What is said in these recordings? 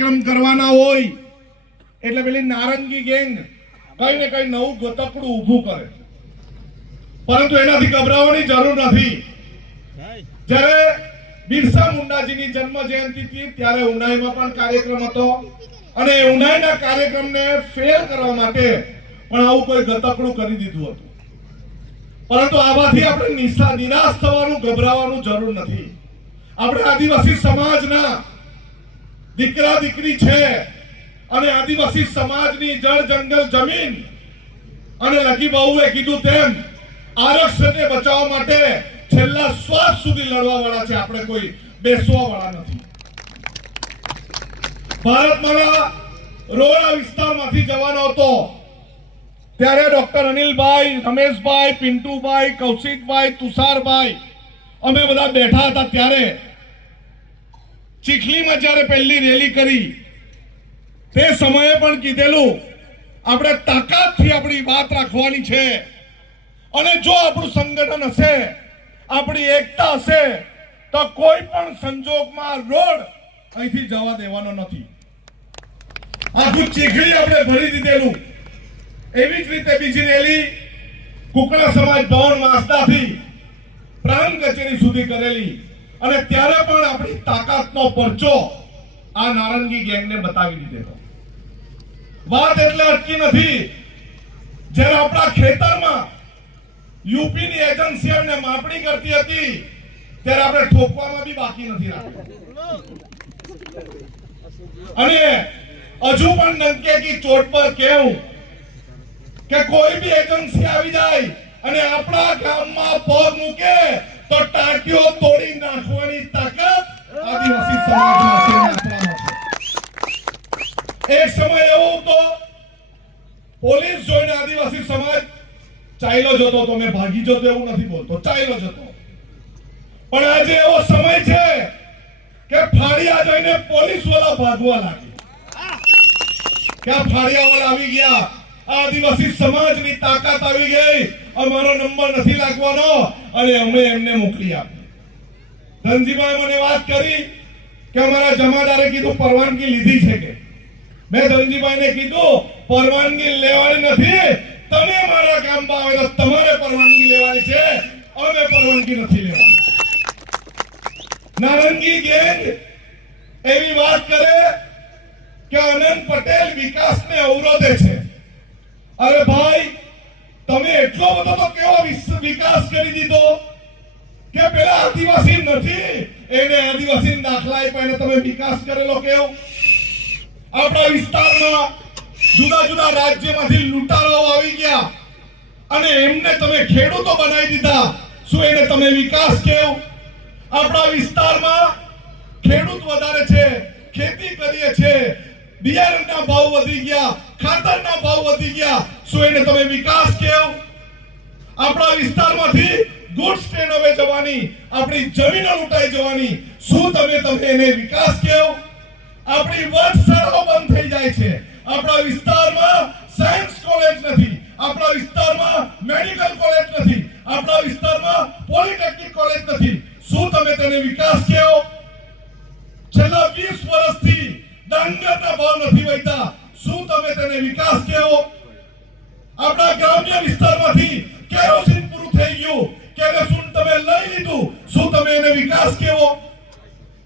કાર્યક્રમ કરવાના હોય, એટલે પેલી નારંગી ગેંગ કઈ ને કઈ નવું ગોતકડું ઊભું કરે પરંતુ એનાથી ગભરાવાની જરૂર નથી. જ્યારે બિરસા મુંડાજીની જન્મ જયંતિ ત્યારે ઉનાઈમાં પણ કાર્યક્રમ હતો અને ઉનાઈના કાર્યક્રમને ફેલ કરવા માટે પણ આવું કોઈ ગતકડું કરી દીધું હતું. પરંતુ આમાંથી આપણે નિરાશ થવાનું, ગભરાવાનું જરૂર નથી. આપણે આદિવાસી સમાજના દીકરા દીકરી છે અને આદિવાસી સમાજની જળ જંગલ જમીન અને લકી બહુએ કીધું તેમ આરક્ષણને બચાવવા માટે છેલ્લા શ્વાસ સુધી લડવા વાળા છે. આપણે કોઈ બેસવા વાળા નથી. ભારત મારા રોડા વિસ્તારમાંથી જવાનો હતો. ત્યારે ડોક્ટર અનિલભાઈ, રમેશભાઈ, પિન્ટુભાઈ, કૌશિકભાઈ, તુષારભાઈ અમે બધા બેઠા હતા ત્યારે ચીખલીમાં જ્યારે પહેલી રેલી કરી, તે સમયે પણ કીધેલું, આપણે તાકાતથી આપણી વાત રાખવાની છે. અને જો આપણું સંગઠન હશે, આપણી એકતા હશે, તો કોઈ પણ સંજોગમાં રોડ અહીંથી જવા દેવાનો નથી. આખું ચીખલી આપણે ભરી દીધેલું. એવી જ રીતે બીજી રેલી કુકડા સમાજ ભવન વાસદાથી પ્રાણ કચેરી સુધી કરેલી. અને ત્યારે પણ આપણી તાકાતનો પરચો આ નારંગી ગેંગને બતાવી દીધેલો વાત એટલે અટકી નથી. જ્યારે આપણા ખેતરમાં યુપીની એજન્સી અમને માપણી કરતી હતી, ત્યારે આપણે ઠોકવામાં બી બાકી નથી રાખ્યું અને હજુ પણ નંકે કી ચોટ પર કેવું કે કોઈ બી એજન્સી આવી જાય અને આપણા ગામમાં પગ મૂકે તો ટાંટીઓ તોડી નાખવાની તાકાત આદિવાસી સમાજમાં એક સમય એવો હતો પોલીસ જોઈને આદિવાસી સમાજ ચાલ્યો જતો તો મેં ભાગી જતો એવું નથી બોલતો ચાલ્યો જતો પણ આજે એવો સમય છે કે ફાળિયા જઈને પોલીસવાળા ભાગવા લાગી ક્યાં ફાળિયા વાળા આવી ગયા આદિવાસી સમાજની તાકાત આવી ગઈ અમારો નંબર નથી લાગવાનો અને અમે એમને મોકલી આપી ધનજીભાઈ મને વાત કરી કે અમારા જમાદારે કીધું પરવાનગી લીધી છે કે. મેં ધનજીભાઈને કીધું, પરવાનગી લેવાની નથી, તમે મારા ગામમાં આવે તો તમારે પરવાનગી લેવાની છે, અમે પરવાનગી નથી લેવાની. નારંગી ગેંગ એવી વાત કરે કે અનંત પટેલ વિકાસને અવરોધે છે. અરે ભાઈ, તમે એટલો બધો તો કેવો વિકાસ કરી દીધો? પેલા આદિવાસી નથી. એને આદિવાસી દાખલા આપ્યા એને તમે વિકાસ કરેલો કેવો? આપણા વિસ્તારમાં જુદા જુદા રાજ્યમાંથી લૂંટારાઓ આવી ગયા. અને એમને તમે ખેડૂતો બનાવી દીધા. શું એને તમે વિકાસ કેવો? આપણા વિસ્તારમાં ખેડૂત વધારે છે, ખેતી કરીએ છે બિયારણના ભાવ વધી ગયા, ખાતરના ભાવ વધી ગયા. શું એને તમે વિકાસ કેવો? આપણા વિસ્તારમાંથી ટ્રેન હવે જવાની, આપણી જમીનો લૂંટાઈ જવાની. શું તમે તમે એને વિકાસ કેવો આપણી વર્ગશાળાઓ બંધ થઈ જાય છે. આપણા વિસ્તારમાં તમે વિકાસ કેવો?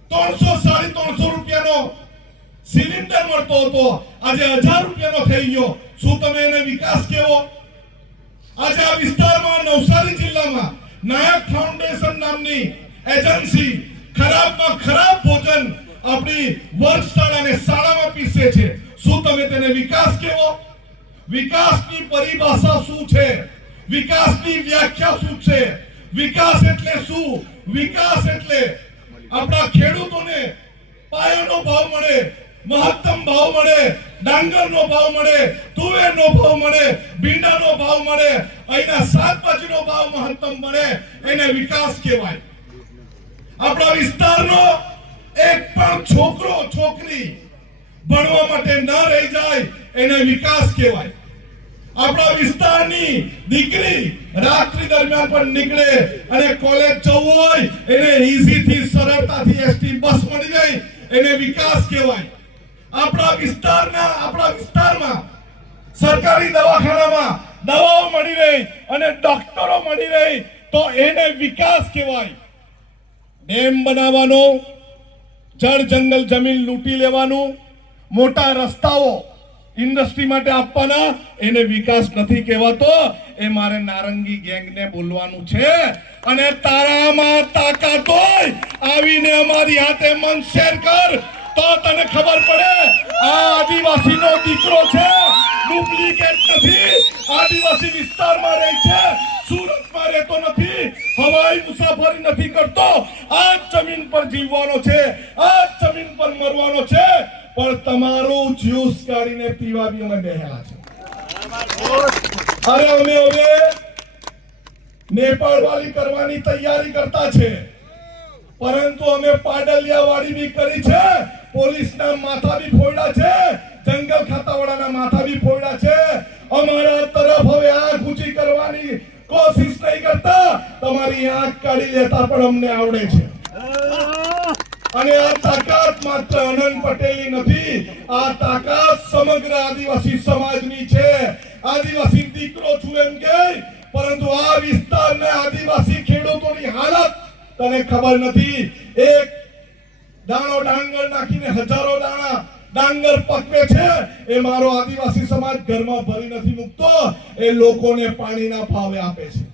ત્રણસો સાડી ત્રણસો રૂપિયાનો સિલિન્ડર મળતો હતો. આજે હજાર રૂપિયાનો થઈ ગયો. શું તમે એને વિકાસ કેવો? આજે આ વિસ્તારમાં નવસારી જિલ્લામાં નાયક ફાઉન્ડેશન નામની એજન્સી ખરાબમાં ખરાબ ભોજન આપણી વર્ગશાળા અને શાળામાં પીસે છે. શું તમે તેને વિકાસ કેવો? વિકાસની પરિભાષા શું છે? વિકાસની વ્યાખ્યા શું છે? વિકાસ એટલે શું? વિકાસ એટલે આપણા ખેડૂતોને પાયાનો ભાવ મળે, મહત્તમ ભાવ મળે, ડાંગરનો ભાવ મળે, તુવેરનો ભાવ મળે, ભીંડાનો ભાવ મળે, અહીંના શાકભાજીનો ભાવ મહત્તમ મળે, એને વિકાસ કહેવાય. આપણા વિસ્તારનો એક પણ છોકરો, છોકરી ભણવા માટે ન રહી જાય, એને વિકાસ કહેવાય. આપણા વિસ્તારની દીકરી રાત્રિ દરમિયાન પણ નીકળે અને કોલેજ જવું હોય, એને ઈઝી થી સરળતાથી એસટી બસ મળી જાય, એને વિકાસ કહેવાય. આપણા વિસ્તારના, આપણા વિસ્તારમાં સરકારી દવાખાનામાં દવાઓ મળી રહી અને ડોક્ટરો મળી રહી, તો એને વિકાસ કહેવાય. ડેમ બનાવવાનો, જળ જંગલ જમીન લૂંટી લેવાનું, મોટા રસ્તાઓ ઇન્ડસ્ટ્રી માટે આપવાના, એને વિકાસ નથી કહેવાતો. એ મારે નારંગી ગેંગને બોલવાનું છે. અને તારામાં તાકાત હોય આવીને અમારી હાથે મન શેર કર. તો તને ખબર પડે, આ આદિવાસીનો દીકરો છે. ડુપ્લિકેટ નથી. આદિવાસી વિસ્તારમાં રહે છે. સુરતમાં રહેતો નથી. હવાઈ મુસાફરી નથી કરતો. આ જમીન પર જીવવાનો છે. આ જમીન પર મરવાનો છે. પણ તમારું જ્યુસ કાઢીને પીવા બી અમે બેહેલા છે. અરે અમે હવે નેપાળ વાળી કરવાની તૈયારી કરતા છે. પરંતુ અમે પાડલિયા વાળી બી કરી છે. પોલીસના માથા બી ફોડ્યા છે. જંગલ ખાતાવાળાના માથા બી ફોડ્યા છે. અમારા તરફ હવે આંખ ઊંચી કરવાની કોશિશ નહીં કરતા. તમારી આંખ કાઢી લેતા પણ અમને આવડે છે. અને આ તાકાત માત્ર અનંત પટેલની નથી, આ તાકાત સમગ્ર આદિવાસી સમાજની છે. આદિવાસી દીકરો છું એમ કે, પરંતુ આ વિસ્તારના આદિવાસી ખેડૂતોની હાલત તને ખબર નથી. એક દાણો ડાંગર નાખીને હજારો દાણા ડાંગર પકવે છે, એ મારો આદિવાસી સમાજ ઘરમાં ભરી નથી મૂકતો, એ લોકોને પાણીના ભાવે આપે છે.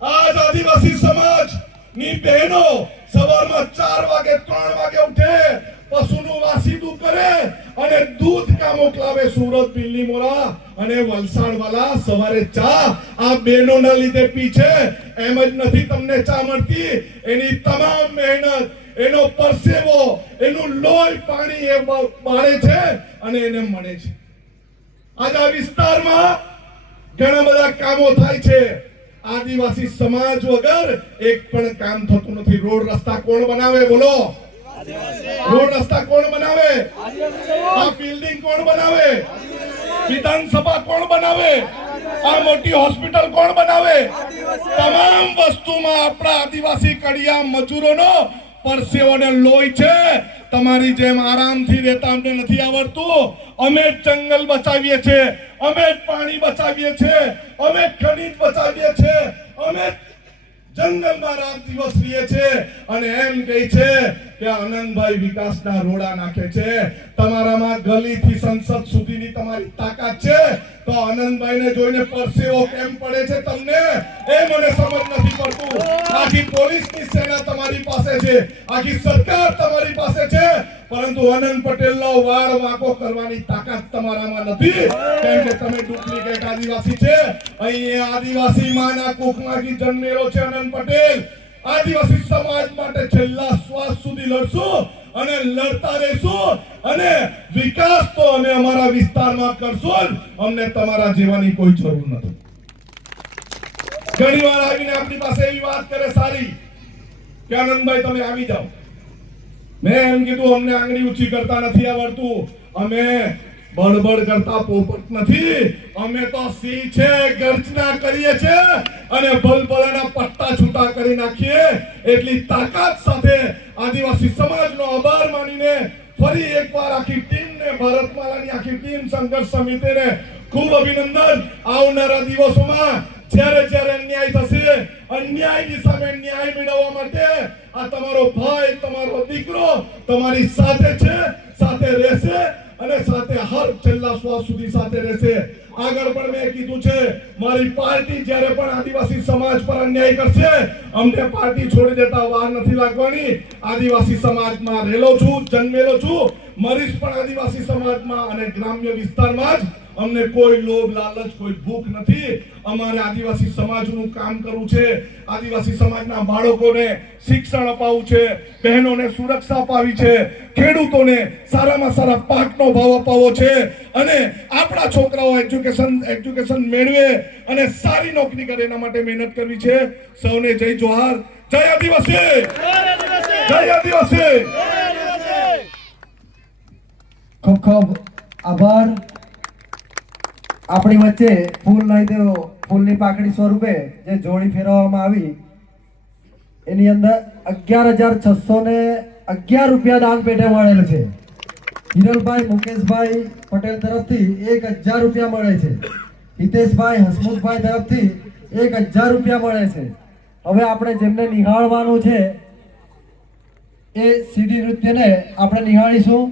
આજ આદિવાસી સમાજ ની બહેનો સવારમાં ચાર વાગે, ત્રણ વાગે ઉઠે, પશુનું વાસીદું કરે અને દૂધ કા મોકલાવે સુરત દિલ્હી મોરા અને વલસાડ વાળા સવારે ચા આ બહેનોના લીધે પી છે. એમ જ નથી તમને ચા મળતી. એની તમામ મહેનત, એનો પરસેવો, એનું લોહી પાણી એ બાળે છે અને એને મળે છે. આજ આ વિસ્તારમાં ઘણા બધા કામો થાય છે. આદિવાસી સમાજ વગર એક પણ કામ થતું નથી. રોડ રસ્તા કોણ બનાવે? બોલો. રોડ રસ્તા કોણ બનાવે? આ બિલ્ડિંગ કોણ બનાવે? વિધાનસભા કોણ બનાવે? આ મોટી હોસ્પિટલ કોણ બનાવે? તમામ વસ્તુમાં આપણા આદિવાસી કડિયા મજૂરોનો પરસેવો ને લોહી છે. તમારી જેમ આરામથી રહેતા અમને નથી આવડતું. અમે જંગલ બચાવીએ છીએ અમે પાણી બચાવીએ છીએ અમે જ ખનીજ બચાવીએ છીએ અમે જંગલમાં રાત દિવસ રહીએ છીએ અને એમ કહે છે કે આનંદભાઈ વિકાસના રોડા નાખે છે. તમારામાં ગલીથી સંસદ સુધીની તમારી તાકાત છે. તો આનંદભાઈને જોઈને પરસેવો કેમ પડે છે તમને? એ મને સમજ નથી પડતું. આખી પોલીસની સેના તમારી પાસે છે. આખી સરકાર તમારી પાસે છે. પરંતુ આનંદ પટેલનો વાળ વાંકો કરવાની તાકાત તમારામાં નથી. કેમ કે તમે ડુપ્લિકેટ આદિવાસી છે. અહીં આદિવાસી માના કુખમાંથી જન્મેલો છે આનંદ પટેલ. આદિવાસી સમાજ માટે છેલ્લા શ્વાસ સુધી લડશું અને લડતા રહેશું અને વિકાસ તો અમે અમારા વિસ્તારમાં કરશું અમને તમારા જેવાની કોઈ જરૂર નથી. ઘણી વાર આવીને આપણી પાસે એવી વાત કરે, સારી, કે આનંદભાઈ તમે આવી જાઓ. મેં એમ કીધું, અમને આંગળી ઊંચી કરતા નથી આવડતું. અમે બળબડ કરતા પોપટ નથી. અમે તો સિંહ છે, ગર્જના કરીએ છે અને બલબલાના પટ્ટા છૂટા કરી નાખીએ. એટલી તાકાત સાથે આદિવાસી સમાજનો આભાર માનીને ફરી એકવાર આખી ટીમને ભારતમાલાની આખી ટીમ સંઘર્ષ સમિતિને ખૂબ અભિનંદન. આવનારા દિવસોમાં જ્યારે જ્યારે અન્યાય થશે, અન્યાયની સામે ન્યાય મેળવવા માટે આ તમારો ભાઈ, તમારો દીકરો તમારી સાથે છે, સાથે રહેશે અને સાથે હર છેલ્લા શ્વાસ સુધી સાથે રહેશે. આગળ પણ મેં કીધું છે, મારી પાર્ટી જ્યારે પણ આદિવાસી સમાજ પર અન્યાય કરશે, અમને પાર્ટી છોડી દેતા વાર નથી લાગવાની. આદિવાસી સમાજમાં રહેલો છું, જન્મેલો છું. મરીશ પણ આદિવાસી સમાજમાં અને ગ્રામ્ય વિસ્તારમાં જ અમને કોઈ લોભ, લાલચ, કોઈ ભૂખ નથી. અમારે આદિવાસી સમાજનું કામ કરવું છે. આદિવાસી સમાજના બાળકોને શિક્ષણ અપાવવું છે, બહેનોને સુરક્ષા અપાવી છે, ખેડૂતોને સારામાં સારા પાકનો ભાવ અપાવવો છે. અને આપણા છોકરાઓ એજ્યુકેશન એજ્યુકેશન મેળવે અને સારી નોકરી કરે એના માટે મહેનત કરવી છે. સૌને જય જોહાર. જય આદિવાસી! જય આદિવાસી! ખૂબ ખૂબ આભાર. આપણી વચ્ચે ફૂલ નહીં તો ફૂલની પાકડી સ્વરૂપે જે જોડી ફેરવવામાં આવી, એની અંદર અગિયાર હજાર છસો ને અગિયાર રૂપિયા દાન પેટે મળેલ છે. હિરલભાઈ, મુકેશભાઈ પટેલ તરફથી એક હજાર રૂપિયા મળે છે. હિતેશભાઈ, હસમુખભાઈ તરફથી એક હજાર રૂપિયા મળે છે. હવે આપણે જેમને નિહાળવાનું છે, એ સીડી નૃત્યને આપણે નિહાળીશું.